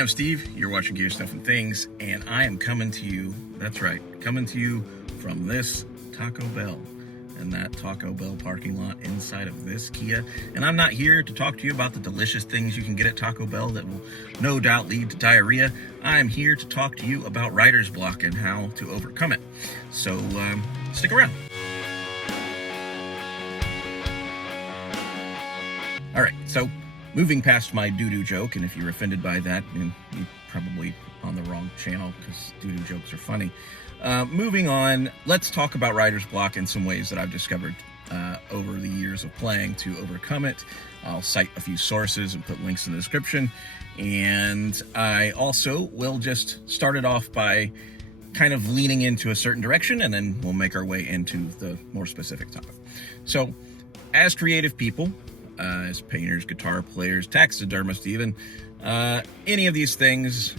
I'm Steve, you're watching Gear Stuff and Things, and I am coming to you, that's right, coming to you from this Taco Bell and that Taco Bell parking lot inside of this Kia. And I'm not here to talk to you about the delicious things you can get at Taco Bell that will no doubt lead to diarrhea. I'm here to talk to you about writer's block and how to overcome it. So stick around. All right, so moving past my doo-doo joke, and if you're offended by that, then you're probably on the wrong channel because doo-doo jokes are funny. Moving on, let's talk about writer's block and some ways that I've discovered over the years of playing to overcome it. I'll cite a few sources and put links in the description. And I also will just start it off by kind of leaning into a certain direction, and then we'll make our way into the more specific topic. So, as creative people, as painters, guitar players, taxidermists even, any of these things,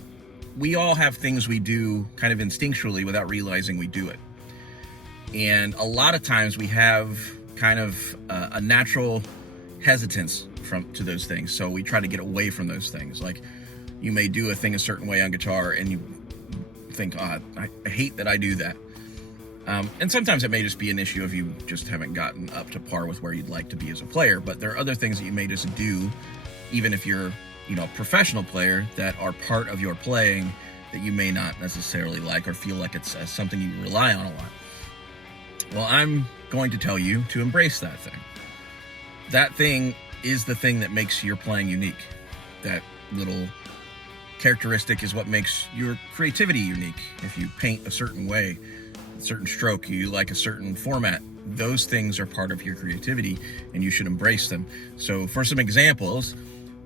we all have things we do kind of instinctually without realizing we do it. And a lot of times we have kind of a natural hesitance to those things. So we try to get away from those things. Like you may do a thing a certain way on guitar and you think, oh, I hate that I do that. And sometimes it may just be an issue of you just haven't gotten up to par with where you'd like to be as a player. But there are other things that you may just do, even if you're a professional player, that are part of your playing that you may not necessarily like or feel like it's something you rely on a lot. Well, I'm going to tell you to embrace that thing. That thing is the thing that makes your playing unique. That little characteristic is what makes your creativity unique. If you paint a certain way, a certain stroke, you like a certain format, those things are part of your creativity and you should embrace them. So for some examples,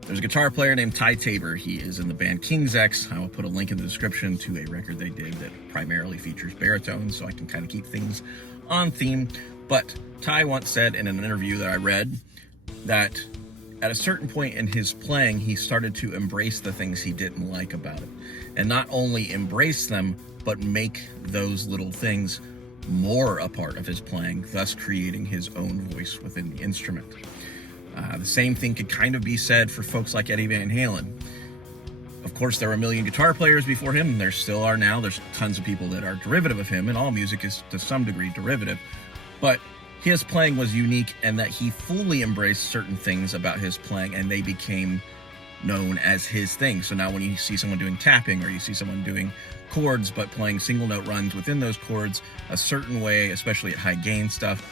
there's a guitar player named Ty Tabor. He is in the band King's X. I will put a link in the description to a record they did that primarily features baritones, so I can kind of keep things on theme. But Ty once said in an interview that I read that at a certain point in his playing, he started to embrace the things he didn't like about it. And not only embrace them, but make those little things more a part of his playing, thus creating his own voice within the instrument. The same thing could kind of be said for folks like Eddie Van Halen. Of course, there were a million guitar players before him, and there still are now. There's tons of people that are derivative of him, and all music is to some degree derivative. But his playing was unique in that he fully embraced certain things about his playing, and they became known as his thing. So now when you see someone doing tapping, or you see someone doing chords but playing single note runs within those chords a certain way, especially at high gain stuff,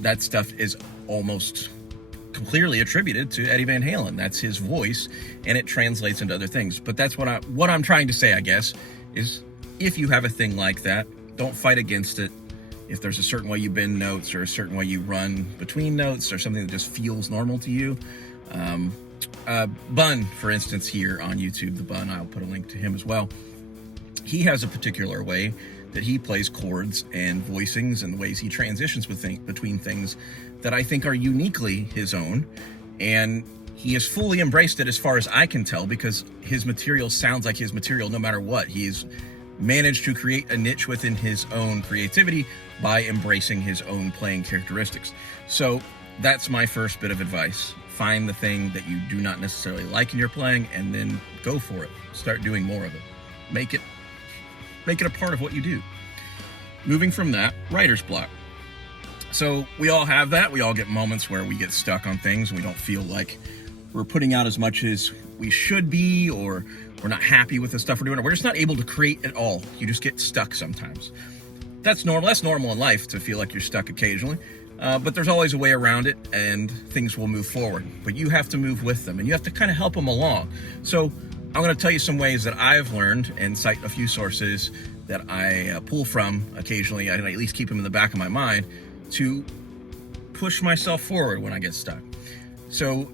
that stuff is almost clearly attributed to Eddie Van Halen. That's his voice, and it translates into other things. But that's what I'm trying to say, I guess, is if you have a thing like that, don't fight against it. If there's a certain way you bend notes or a certain way you run between notes or something that just feels normal to you. Bun, for instance, here on YouTube, the Bun, I'll put a link to him as well. He has a particular way that he plays chords and voicings and the ways he transitions between things that I think are uniquely his own. And he has fully embraced it as far as I can tell, because his material sounds like his material no matter what. He's managed to create a niche within his own creativity by embracing his own playing characteristics. So that's my first bit of advice. Find the thing that you do not necessarily like in your playing and then go for it. Start doing more of it. Make it a part of what you do. Moving from that, writer's block. So we all have that. We all get moments where we get stuck on things and we don't feel like we're putting out as much as we should be, or we're not happy with the stuff we're doing, or we're just not able to create at all. You just get stuck sometimes. That's normal. That's normal in life to feel like you're stuck occasionally. But there's always a way around it, and things will move forward. But you have to move with them, and you have to kind of help them along. So I'm going to tell you some ways that I've learned and cite a few sources that I pull from occasionally. I at least keep them in the back of my mind to push myself forward when I get stuck. So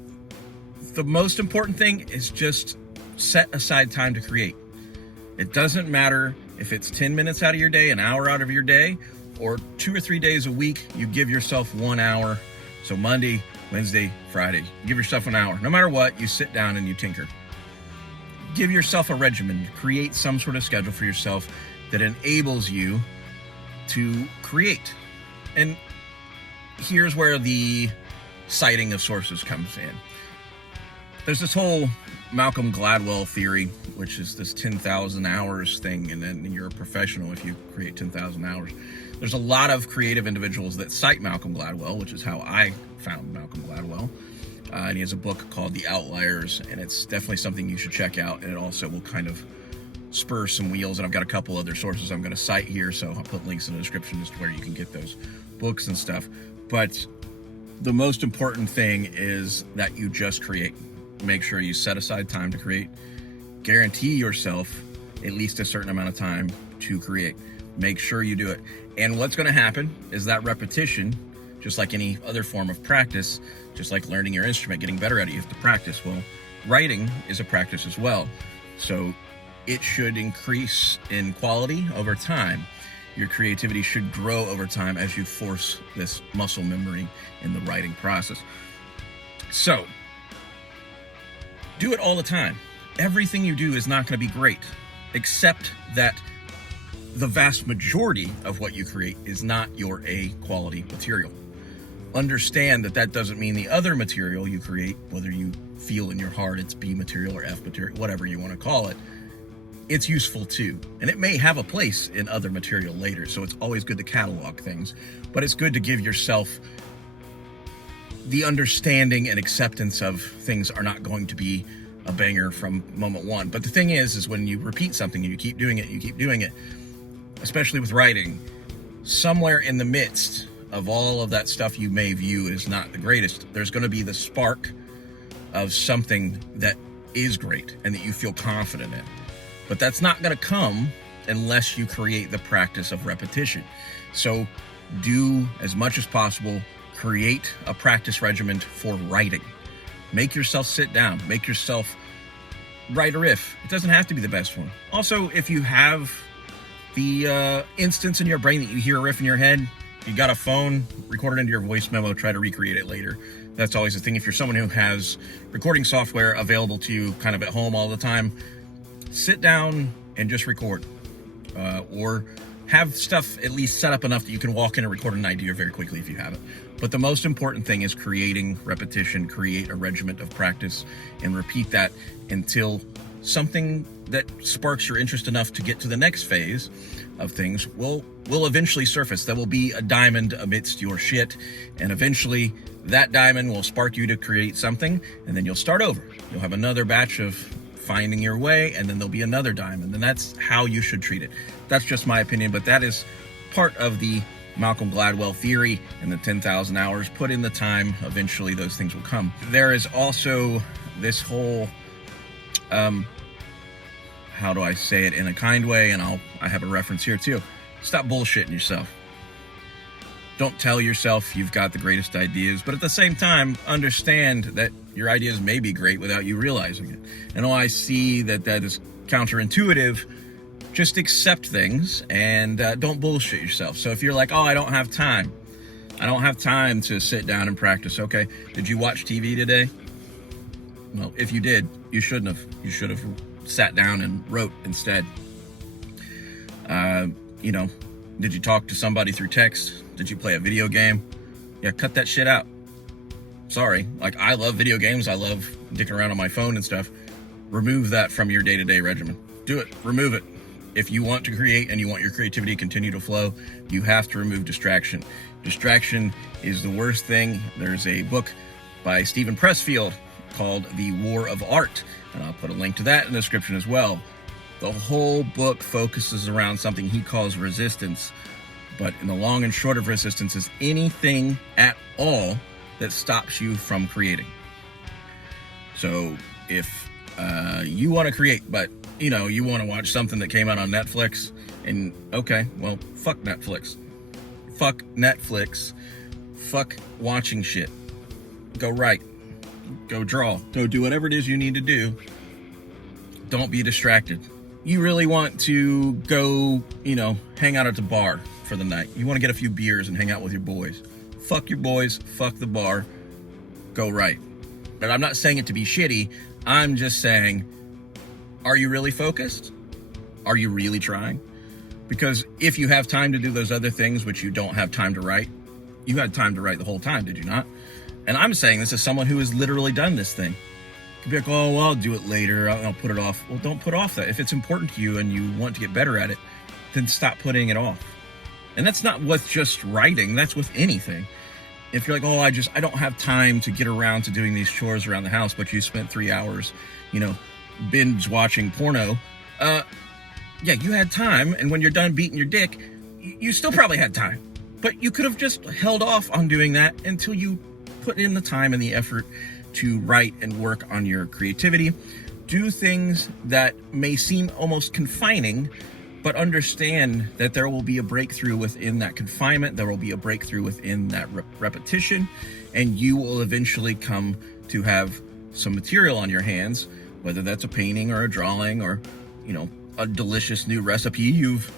the most important thing is just set aside time to create. It doesn't matter if it's 10 minutes out of your day, an hour out of your day, or 2 or 3 days a week. You give yourself 1 hour. So Monday, Wednesday, Friday, you give yourself an hour. No matter what, you sit down and you tinker. Give yourself a regimen. Create some sort of schedule for yourself that enables you to create. And here's where the citing of sources comes in. There's this whole Malcolm Gladwell theory, which is this 10,000 hours thing, and then you're a professional if you create 10,000 hours. There's a lot of creative individuals that cite Malcolm Gladwell, which is how I found Malcolm Gladwell. And he has a book called The Outliers, and it's definitely something you should check out, and it also will kind of spur some wheels. And I've got a couple other sources I'm going to cite here, so I'll put links in the description as to where you can get those books and stuff. But the most important thing is that you just create. Make sure you set aside time to create. Guarantee yourself at least a certain amount of time to create. Make sure you do it. And what's going to happen is that repetition, just like any other form of practice, just like learning your instrument, getting better at it, you have to practice. Well, writing is a practice as well. So it should increase in quality over time. Your creativity should grow over time as you force this muscle memory in the writing process. So, do it all the time. Everything you do is not going to be great, except that the vast majority of what you create is not your A quality material. Understand that that doesn't mean the other material you create, whether you feel in your heart it's B material or F material, whatever you want to call it, it's useful too. And it may have a place in other material later, so it's always good to catalog things, but it's good to give yourself the understanding and acceptance of things are not going to be a banger from moment one. But the thing is when you repeat something and you keep doing it, especially with writing, somewhere in the midst of all of that stuff you may view as not the greatest, there's going to be the spark of something that is great and that you feel confident in. But that's not going to come unless you create the practice of repetition. So do as much as possible, create a practice regimen for writing. Make yourself sit down, make yourself write a riff. It doesn't have to be the best one. Also, if you have the instance in your brain that you hear a riff in your head, you got a phone, record it into your voice memo, try to recreate it later. That's always the thing. If you're someone who has recording software available to you kind of at home all the time, sit down and just record. Or have stuff at least set up enough that you can walk in and record an idea very quickly if you have it. But the most important thing is creating repetition, create a regiment of practice, and repeat that until something that sparks your interest enough to get to the next phase of things will eventually surface. There will be a diamond amidst your shit, and eventually that diamond will spark you to create something, and then you'll start over. You'll have another batch of finding your way, and then there'll be another diamond, and that's how you should treat it. That's just my opinion, but that is part of the Malcolm Gladwell theory and the 10,000 hours. Put in the time, eventually those things will come. There is also this whole, how do I say it in a kind way, and I have a reference here too. Stop bullshitting yourself. Don't tell yourself you've got the greatest ideas, but at the same time, understand that your ideas may be great without you realizing it. And though I see that is counterintuitive, just accept things and don't bullshit yourself. So if you're like, oh, I don't have time to sit down and practice. Okay, did you watch TV today? Well, if you did, you shouldn't have. You should have sat down and wrote instead. Did you talk to somebody through text? Did you play a video game? Yeah, cut that shit out. Sorry, like I love video games. I love dicking around on my phone and stuff. Remove that from your day-to-day regimen. Do it, remove it. If you want to create and you want your creativity to continue to flow, you have to remove distraction. Distraction is the worst thing. There's a book by Steven Pressfield called The War of Art, and I'll put a link to that in the description as well. The whole book focuses around something he calls resistance, but in the long and short of resistance is anything at all that stops you from creating. So if you want to create, but you want to watch something that came out on Netflix, and okay, well, fuck Netflix. Fuck Netflix. Fuck watching shit. Go write. Go draw. Go do whatever it is you need to do. Don't be distracted. You really want to go, hang out at the bar for the night. You want to get a few beers and hang out with your boys. Fuck your boys. Fuck the bar. Go write. But I'm not saying it to be shitty. I'm just saying, are you really focused? Are you really trying? Because if you have time to do those other things which you don't have time to write, you had time to write the whole time, did you not? And I'm saying this as someone who has literally done this thing. You'd be like, oh, well, I'll do it later. I'll put it off. Well, don't put off that. If it's important to you and you want to get better at it, then stop putting it off. And that's not with just writing. That's with anything. If you're like, oh, I don't have time to get around to doing these chores around the house, but you spent 3 hours, binge watching porno. Yeah, you had time. And when you're done beating your dick, you still probably had time. But you could have just held off on doing that until you put in the time and the effort to write and work on your creativity. Do things that may seem almost confining, but understand that there will be a breakthrough within that confinement. There will be a breakthrough within that repetition, and you will eventually come to have some material on your hands, whether that's a painting or a drawing or, a delicious new recipe you've,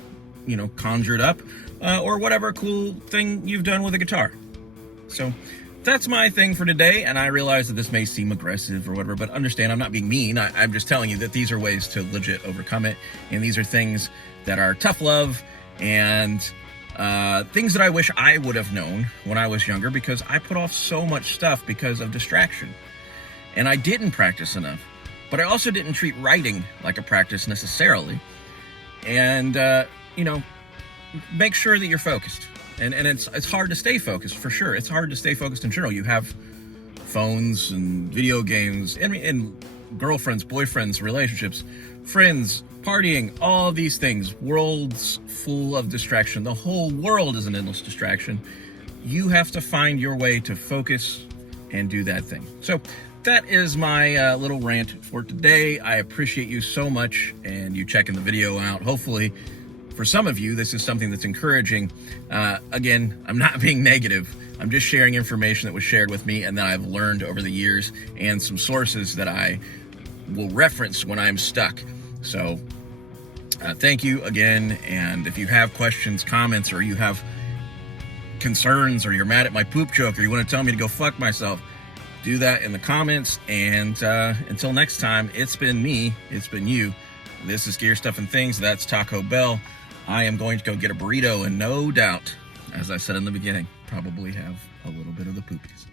conjured up, or whatever cool thing you've done with a guitar. So that's my thing for today, and I realize that this may seem aggressive or whatever, but understand I'm not being mean. I'm just telling you that these are ways to legit overcome it, and these are things that are tough love and things that I wish I would have known when I was younger, because I put off so much stuff because of distraction, and I didn't practice enough. But I also didn't treat writing like a practice necessarily, and make sure that you're focused. And it's hard to stay focused, for sure. It's hard to stay focused in general. You have phones and video games and girlfriends, boyfriends, relationships, friends, partying, all these things. Worlds full of distraction. The whole world is an endless distraction. You have to find your way to focus and do that thing. So that is my little rant for today. I appreciate you so much and you checking the video out. Hopefully, for some of you, this is something that's encouraging. Again, I'm not being negative. I'm just sharing information that was shared with me and that I've learned over the years, and some sources that I will reference when I'm stuck. So thank you again. And if you have questions, comments, or you have concerns, or you're mad at my poop joke, or you want to tell me to go fuck myself, do that in the comments. And until next time, it's been me. It's been you. This is Gear Stuff and Things. That's Taco Bell. I am going to go get a burrito, and no doubt, as I said in the beginning, probably have a little bit of the poopies.